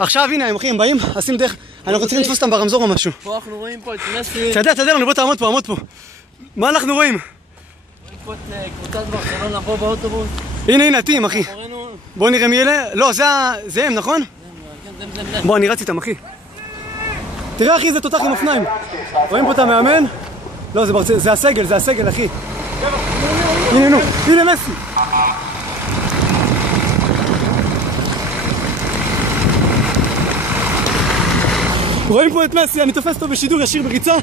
עכשיו הנה הם אחי, הם באים, עשינו דרך, אנחנו צריכים לתפוס אותם ברמזור או משהו. פה אנחנו רואים פה את מסי. תדע לנו, בוא תעמוד פה, עמוד פה. מה אנחנו רואים? רואים פה את קבוצת ברצלונה פה באוטובוס. הנה, עטים אחי. בוא נראה מי אלה. לא, זה הם, נכון? בוא, אני רץ איתם אחי. תראה אחי, זה תותח עם אופניים. רואים פה את המאמן? לא, זה הסגל אחי. הנה מסי. רואים פה את מסי, אני תופס אותו בשידור ישיר בריצה.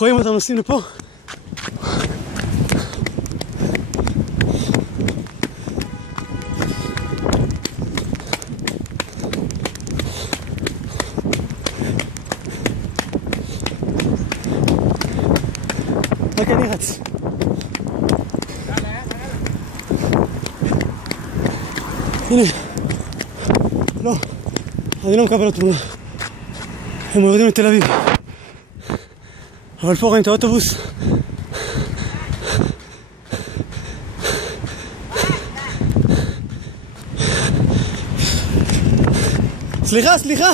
רואים אותם נוסעים לפה. רק אני רץ. הנה. לא, אני לא מקבל תמונה. הם יורדים לתל אביב. אבל פה רואים את האוטובוס. סליחה!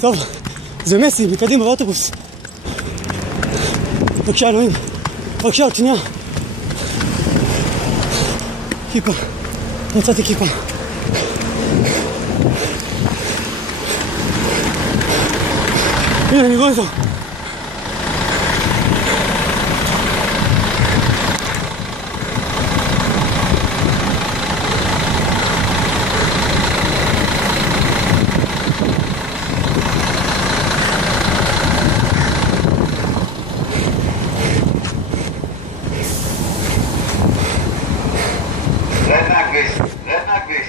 טוב, זה מסי, מקדימה באוטובוס. בבקשה אלוהים, בבקשה עוד שנייה. כיפה, מצאתי כיפה. הנה אני רואה אותו. רד מהכביש.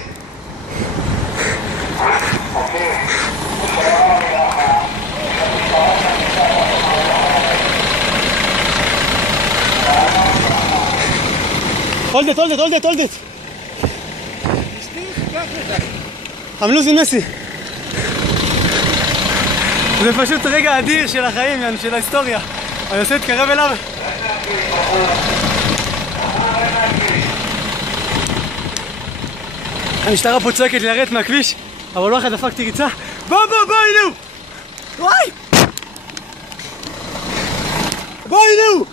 hold it. I'm losing מסי. זה פשוט רגע אדיר של החיים, של ההיסטוריה. אני עושה להתקרב אליו. המשטרה פה צועקת לרדת מהכביש, אבל לא אחד דפקתי ריצה. בוא, נו! וואי! בואי נו!